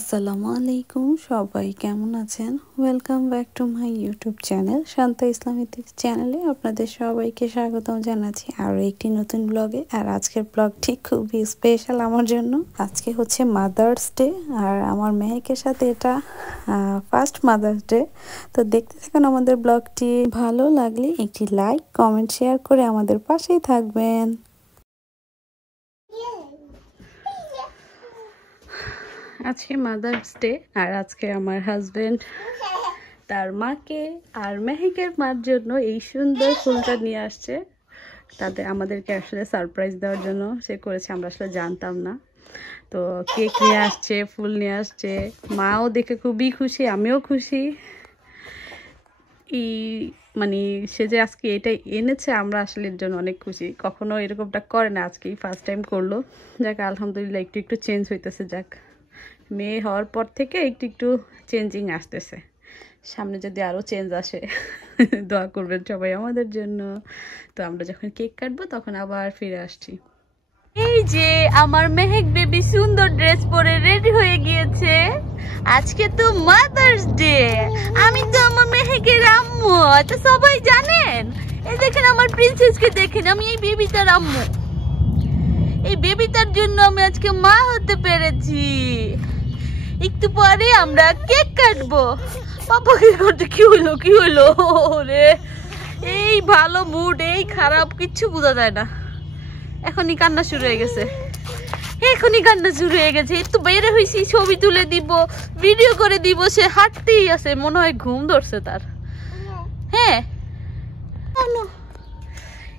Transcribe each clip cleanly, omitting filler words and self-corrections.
আসসালামু আলাইকুম, সবাই কেমন আছেন? Welcome back to my YouTube channel Shanta Islamic চ্যানেলে আপনাদের সবাইকে স্বাগতম জানাচ্ছি আরও একটি নতুন ব্লগে। আর আজকের ব্লগটি খুবই স্পেশাল আমার জন্য। আজকে হচ্ছে মাদার্স ডে আর আমার মেহেকের সাথে এটা ফার্স্ট মাদার্স ডে। তো দেখতে থাকুন আমাদের ব্লগটি। ভালো লাগলে একটি লাইক, কমেন্ট, শেয়ার করে আমাদের পাশেই থাকবেন। আজকে মাদার্স ডে আর আজকে আমার হাজবেন্ড তার মাকে আর মেহেকের মার জন্য এই সুন্দর ফুলটা নিয়ে আসছে। আমাদেরকে আসলে সারপ্রাইজ দেওয়ার জন্য সে করেছে, আমরা আসলে জানতাম না। তো কেক নিয়ে আসছে, ফুল নিয়ে আসছে, মাও দেখে খুবই খুশি, আমিও খুশি। সে যে আজকে এটাই এনেছে, আমরা আসলে এর জন্য অনেক খুশি। কখনো এরকমটা করে না, আজকেই ফার্স্ট টাইম করলো। যাক আলহামদুলিল্লাহ, একটু একটু চেঞ্জ হইতেছে। যাক, মেয়ে হওয়ার পর থেকে একটু একটু চেঞ্জিং আসতেছে। সামনে যদি আরও চেঞ্জ আসে দোয়া করবেন সবাই আমাদের জন্য। তো আমরা যখন কেক কাটবো তখন আবার ফিরে আসছি। এই যে আমার মেহেক বেবি সুন্দর ড্রেস পরে রেডি হয়ে গিয়েছে। আজকে তো মাদার্স ডে, আমি তো আমার মেহেকের আম্মু, তো সবাই জানেন। এই দেখেন আমার প্রিন্সেসকে দেখেন, আমি এই বেবিটার আম্মু। এই বেবিটার জন্য আমি আজকে মা হতে পেরেছি। একটু পরে আমরা কেক কাটবো। পাপা কি করতে, কি হইলো রে? এই ভালো মুড, এই খারাপ, কিচ্ছু বোঝা যায় না। এখনই কান্না শুরু হয়ে গেছে, একটু বেড়ে হয়েছি, ছবি তুলে দিব, ভিডিও করে দিব, সে হাঁটতেই আছে। মনে হয় ঘুম ধরছে তার। হ্যাঁ,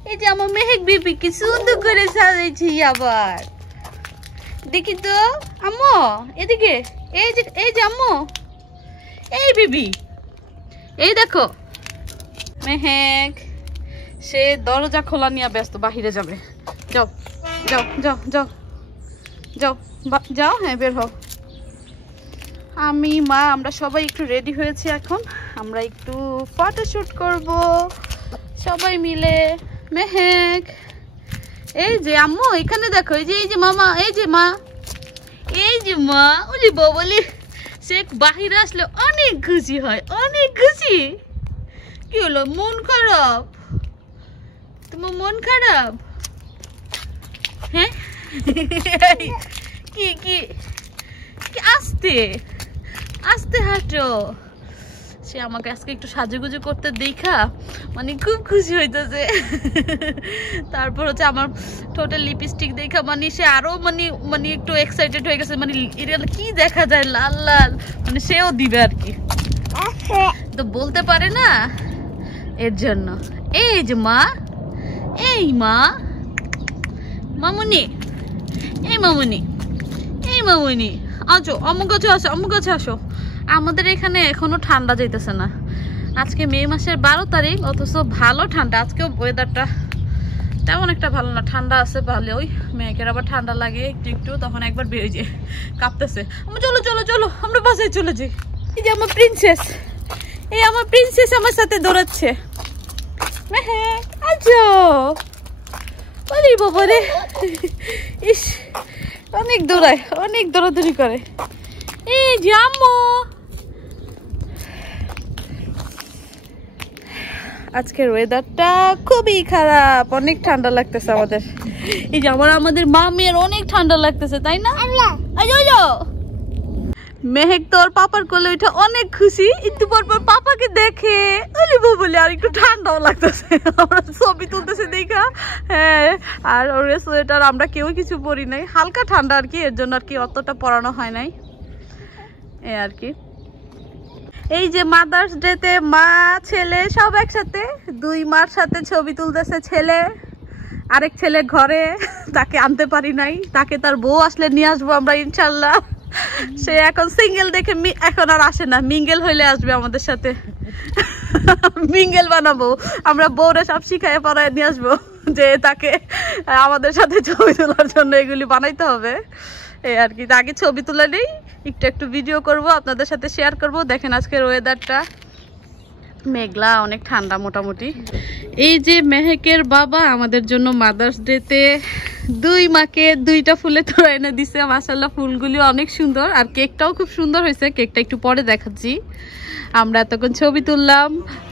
এই যে আমার মেহেক বেবি কি সুন্দর করে সাজাইছি। আবার দেখি তো আম্মু, এদিকে এই যে আম্মু, এই বেবি, এই দেখো মেহেক। সে দরজা খোলা নিয়ে ব্যস্ত, বাহিরে যাবে। যাও যাও যাও যাও যাও যাও, হ্যাঁ বের হও। আমি মা আমরা সবাই একটু রেডি হয়েছি। এখন আমরা একটু ফটোশুট করব সবাই মিলে। মেহেক, এই যে আম্মু এখানে দেখো, এই যে মামা, এই যে মা, ওলি বলি। সে বাহিরে আসলে অনেক খুশি হয়, অনেক খুশি। কি হলো, মন খারাপ? তোমার মন খারাপ? হ্যাঁ, কি কি আস্তে আস্তে হাঁটো। সে আমাকে আজকে একটু সাজুগুজু করতে দেখা খুব খুশি হইতেছে। তারপর হচ্ছে আমার টোটাল লিপস্টিক দেখা সে আরো একটু এক্সাইটেড হয়ে গেছে। কি দেখা যায়, লাল লাল, সেও দিবে আর কি, তো বলতে পারে না, এর জন্য। এই যে মা, এই মা, মামুনি, এই মামুনি, এই মামুনি, আসো আম্মু কাছে আসো, আম্মু কাছে আসো। আমাদের এখানে এখনো ঠান্ডা যাইতেছে না। আজকে মে মাসের 12 তারিখ, অথচ ভালো ঠান্ডা। আজকেও ওয়েদারটা তেমন একটা ভালো না, ঠান্ডা আছে ভালো। ওই মেয়েকের আবার ঠান্ডা লাগে একটু একটু, তখন একবার বেরিয়ে যায়, কাঁপতেছে। চলো চলো চলো, আমরা বাসায় চলে যাই। এই যে আমার প্রিন্সেস, আমার প্রিন্সেস আমার সাথে দৌড়াচ্ছে। হ্যাঁ আচ্ছা, আরে বাবা রে, ইস অনেক দৌড়ায়, অনেক দৌড়াদৌড়ি করে। এই যে আম্মু, আজকের ওয়েদারটা খুবই খারাপ, অনেক ঠান্ডা লাগতেছে আমাদের। এই যে আমাদের মামের অনেক ঠান্ডা লাগতেছে, তাই না? মেহেক তোর পাপার কোলে ওইটা অনেক খুশি। একটু পর পর পাপাকে দেখে বলে আর একটু ঠান্ডাও লাগতেছে। আমরা ছবি তুলতেছে দেখা। হ্যাঁ, আর ওর সোয়েটার আমরা কেউ কিছু পরি নাই, হালকা ঠান্ডা আর কি, এর জন্য আর কি অতটা পরানো হয় নাই এ আর কি। এই যে মাদার্স ডে তে মা ছেলে সব একসাথে, দুই মার সাথে ছবি তুলতেছে ছেলে। আরেক ছেলে ঘরে, তাকে আনতে পারি নাই, তাকে তার বউ আসলে নিয়ে আসবো আমরা ইনশাল্লাহ। সে এখন সিঙ্গেল দেখে এখন আর আসে না, মিঙ্গেল হইলে আসবে আমাদের সাথে। মিঙ্গেল বানাবো আমরা, বউরা সব শিখায় পড়ায় নিয়ে আসবো, যে তাকে আমাদের সাথে ছবি তোলার জন্য এগুলি বানাইতে হবে এই আর কি। আগে ছবি তুলে নেই, একটু একটু ভিডিও করব, আপনাদের সাথে শেয়ার করব। দেখেন আজকের ওয়েদারটা মেঘলা, অনেক ঠান্ডা মোটামুটি। এই যে মেহেকের বাবা আমাদের জন্য মাদার্স ডেতে দুই মাকে দুইটা ফুলের তোড়া এনে দিছে। মাশাআল্লাহ ফুলগুলি অনেক সুন্দর, আর কেকটাও খুব সুন্দর হয়েছে। কেকটা একটু পরে দেখাচ্ছি। আমরা এতক্ষণ ছবি তুললাম।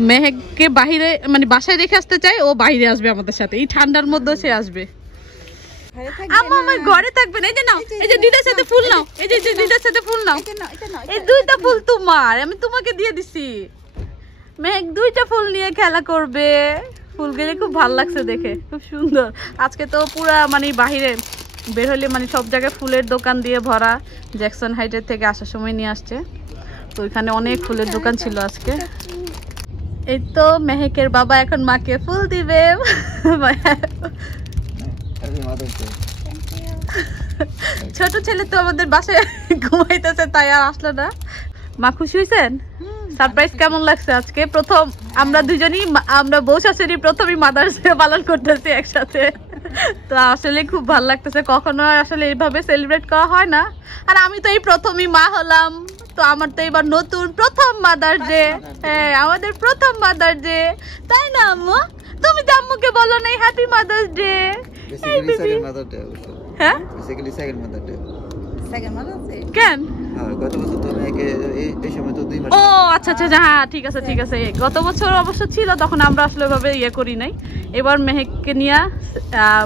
মেহেককে বাহিরে মানে বাসায় রেখে আসতে চাই, ও বাইরে আসবে আমাদের সাথে, এই ঠান্ডার মধ্যে সে আসবে। আম্মা আমার ঘরে থাকবে না। এই যে নাও, এই যে দিদার সাথে ফুল নাও, এই যে দিদার সাথে ফুল নাও, এই দুইটা ফুল তোমার, আমি তোমাকে দিয়ে দিছি। মেঘ দুইটা ফুল নিয়ে খেলা করবে। ফুলগুলি খুব ভালো লাগছে দেখে, খুব সুন্দর। আজকে তো পুরা মানে বাহিরে বের হলে মানে সব জায়গায় ফুলের দোকান দিয়ে ভরা। জ্যাকসন হাইটের থেকে আসার সময় নিয়ে আসছে, তো ওইখানে অনেক ফুলের দোকান ছিল আজকে। এই তো মেহেকের বাবা এখন মাকে ফুল দিবে। ছোট ছেলে তো আমাদের বাসায় ঘুমাইতেছে, তাই আর আসলো না। মা খুশি হয়েছেন? সারপ্রাইজ কেমন লাগছে আজকে? প্রথম আমরা দুজনই, আমরা বউ শাশুড়ি প্রথমই মাদার্স ডে পালন করতেছি একসাথে, তো আসলে খুব ভালো লাগতেছে। কখনো আসলে এইভাবে সেলিব্রেট করা হয় না, আর আমি তো এই প্রথমই মা হলাম, তো আমার তো এবার নতুন প্রথম মাদার্স ডে। হ্যাঁ, আমাদের প্রথম মাদার্স ডে, তাই না আম্মু? তুমি তো আম্মুকে বলো নাই হ্যাপি মাদার্স ডে? হ্যাঁ, কেন? ও আচ্ছা আচ্ছা, হ্যাঁ ঠিক আছে ঠিক আছে। গত বছর অবশ্য ছিল, তখন আমরা আসলে ওইভাবে ইয়ে করি নাই। এবার মেহেককে নিয়ে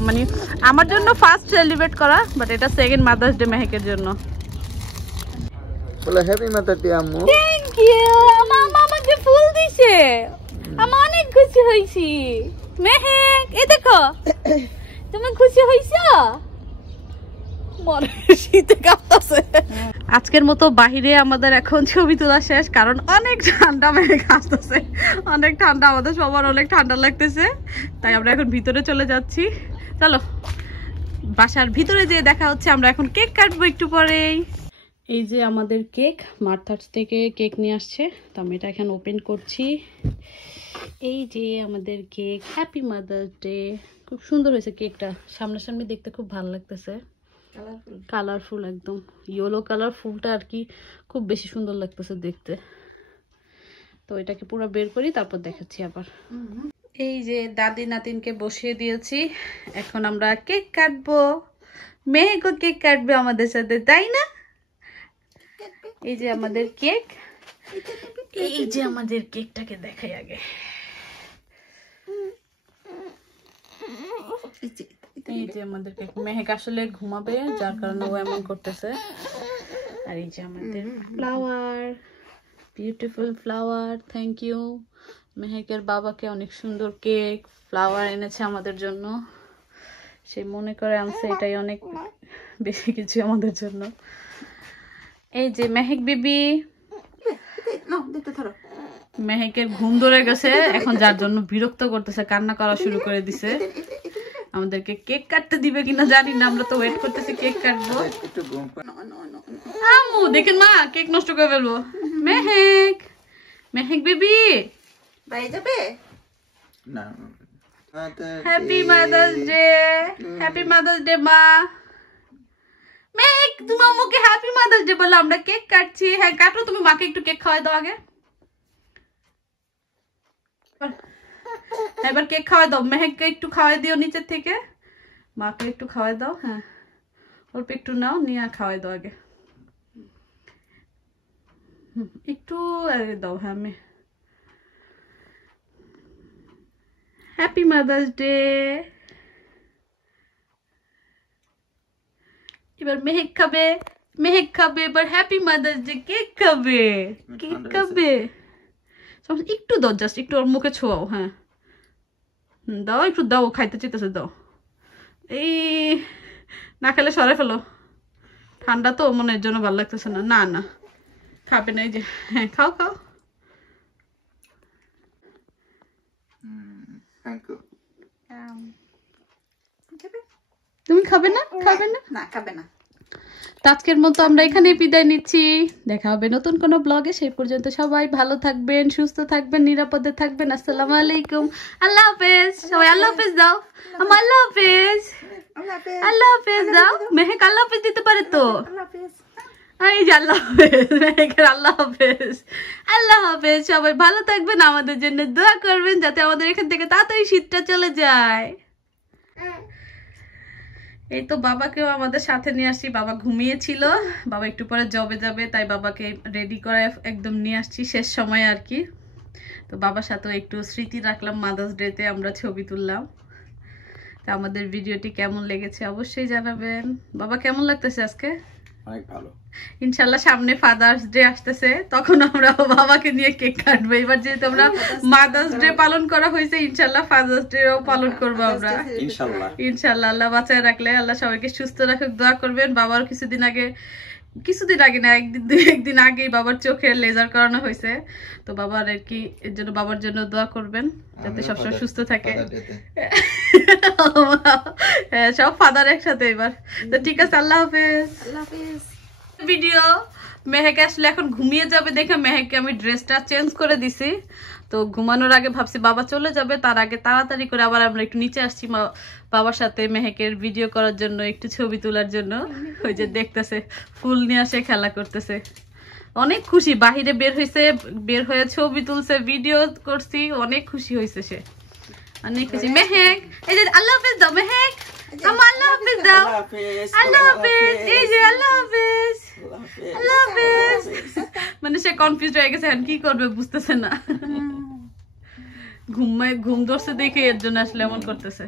মানে আমার জন্য ফার্স্ট সেলিব্রেট করা, বাট এটা সেকেন্ড মাদার্স ডে মেহেকের জন্য। বলে হ্যাপি মাদার্স ডে আম্মু। Thank you. মামা আমাকে ফুল দিছে, আমি অনেক খুশি হইছি। মেহেক এই দেখো, তুমি খুশি হইছো? শীতে কাঁপতেছে। আজকের মতো বাহিরে আমাদের এখন ছবি তোলা শেষ, কারণ অনেক ঠান্ডা। মেঘ আসতেছে, অনেক ঠান্ডা, আমাদের সবার অনেক ঠান্ডা লাগতেছে, তাই আমরা এখন ভিতরে চলে যাচ্ছি। চলো বাসার ভিতরে যেয়ে দেখা হচ্ছে। আমরা এখন কেক কাটবো একটু পরেই। এই যে আমাদের কেক, মার্থার্স থেকে কেক নিয়ে আসছে, তো আমি এটা এখানে ওপেন করছি। এই যে আমাদের কেক, হ্যাপি মাদার্স ডে। খুব সুন্দর হয়েছে কেকটা, সামনাসামনি দেখতে খুব ভালো লাগতেছে। কালারফুল একদম, ইয়েলো কালার ফুলটা আর কি, খুব বেশি সুন্দর লাগতেছে দেখতে। তো এটাকে পুরো বের করি, তারপর দেখাচ্ছি আবার। এই যে দাদি নাতিনকে বসিয়ে দিয়েছি, এখন আমরা কেক কাটবো। মেহেকও কেক কাটবে আমাদের সাথে, তাই না? এই যে আমাদের কেক, এই যে আমাদের কেকটাকে দেখাই আগে। এই যে আমাদের কেক। মেহেক আসলে ঘুমাবে, যার কারণে ও এমন করতেছে। আর এই যে আমাদের flower, beautiful flower. Thank you. মেহেকের বাবাকে অনেক সুন্দর কেক, ফ্লাওয়ার এনেছে আমাদের জন্য। সে মনে করে আনছে, এটাই অনেক বেশি কিছু আমাদের জন্য। এই যে মেহেক বিবি, মেহেকের ঘুম ধরে গেছে এখন, যার জন্য বিরক্ত করতেছে, কান্না করা শুরু করে দিছে। আমাদেরকে কেক কাটতে দিবে কিনা জানি না, আমরা তো ওয়েট করতেছি কেক কাটবো। আম্মু দেখেন মা, কেক নষ্ট করে ফেলবো। মেহেক, মেহেক বেবি বাই যাবে না। Happy mother's day, happy mother's day মা। মেহেক তুমি আম্মুকে হ্যাপি মাদার্স ডে বলো, আমরা কেক কাটছি। হ্যাঁ কাটো, তুমি মাকে একটু কেক খাওয়াই দাও আগে। এবার কেক খাওয়াই দাও, মেহেককে একটু খাওয়াই দিও নিচের থেকে, মাকে একটু খাওয়াই দাও। হ্যাঁ অল্প একটু নাও, নিয়ে খাওয়াই দাও আগে একটু দাও। হ্যাঁ আমি হ্যাপি মাদার্স ডে। এবার মেহেক খাবে, মেহেক খাবে এবার হ্যাপি মাদার্স ডে কেক খাবে, কেক খাবে। একটু দাও, জাস্ট একটু ওর মুখে ছোঁয়াও। হ্যাঁ দাও, একটু দাও, খাইতে চাইতেছে, দাও। এই না খেলে সরে ফেলো, ঠান্ডা তো মনের জন্য ভালো লাগতেছে না। না না খাবে না, এই যে হ্যাঁ খাও খাও। তুমি খাবে না? খাবে না? না খাবে না। আজকের মতো আমরা এখানে বিদায় নিচ্ছি, দেখা হবে নতুন কোনো ব্লগে। সেই পর্যন্ত সবাই ভালো থাকবেন, সুস্থ থাকবেন, নিরাপদে থাকবেন। আসসালামু আলাইকুম, আল্লাহ হাফেজ। সবাই আল্লাহ হাফেজ দাও। আল্লাহ হাফেজ, আল্লাহ হাফেজ দাও। মেহেক আল্লাহ হাফেজ দিতে পারে তো। এই যে আল্লাহ হাফেজ, মেহেকের আল্লাহ হাফেজ। আল্লাহ হাফেজ, সবাই ভালো থাকবেন, আমাদের জন্য দোয়া করবেন যাতে আমাদের এখান থেকে তাড়াতাড়ি শীতটা চলে যায়। এই তো বাবাকেও আমাদের সাথে নিয়ে আসছি, বাবা ঘুমিয়েছিল, বাবা একটু পরে জবে যাবে, তাই বাবাকে রেডি করে একদম নিয়ে আসছি শেষ সময় আর কি। তো বাবার সাথেও একটু স্মৃতি রাখলাম, মাদার্স ডেতে আমরা ছবি তুললাম। তো আমাদের ভিডিওটি কেমন লেগেছে অবশ্যই জানাবেন। বাবা কেমন লাগতেছে আজকে? অনেক ভালো। ইনশাল্লাহ সামনে ফাদার্স ডে আসতেছে, তখন আমরা বাবাকে নিয়ে কেক কাটবো। এবার যেহেতু আমরা মাদার্স ডে পালন করা হয়েছে, ইনশাল্লাহ ফাদার্স ডেও পালন করবো আমরা ইনশাআল্লাহ। ইনশাল্লাহ। আল্লাহ বাঁচায় রাখলে, আল্লাহ সবাইকে সুস্থ রাখুক, দোয়া করবেন। বাবার কিছুদিন আগে না, একদিন আগেই বাবার চোখে লেজার করানো হয়েছে, তো বাবার আর কি, এর জন্য বাবার জন্য দোয়া করবেন যাতে সবসময় সুস্থ থাকে। সব ফাদার একসাথে এবার। তো ঠিক আছে, আল্লাহ হাফেজ। ভিডিও মেহেক আসলে এখন ঘুমিয়ে যাবে দেখে মেহেককে আমি ড্রেসটা চেঞ্জ করে দিছি। তো ঘুমানোর আগে ভাবছি বাবা চলে যাবে, তার আগে তাড়াতাড়ি করে আবার আমরা একটু নিচে আসছি বাবার সাথে মেহেকের ভিডিও করার জন্য, একটু ছবি তোলার জন্য। ওই যে দেখতেছে ফুল নিয়ে আসে, খেলা করতেছে, অনেক খুশি। বাহিরে বের হয়ে ছবি তুলছে, ভিডিও করছি, অনেক খুশি হয়েছে সে, অনেক খুশি। মেহেক এই যে আল্লাহ হাফেজ দাও, মেহেক আমার আল্লাহ হাফেজ দাও, আল্লাহ হাফেজ, এই যে আল্লাহ হাফেজ, আল্লাহ হাফেজ। মানে সে কনফিউজ হয়ে গেছে, এখন কি করবে বুঝতেছে না। ঘুম ধরছে দেখে এর জন্য আসলে এমন করতেছে।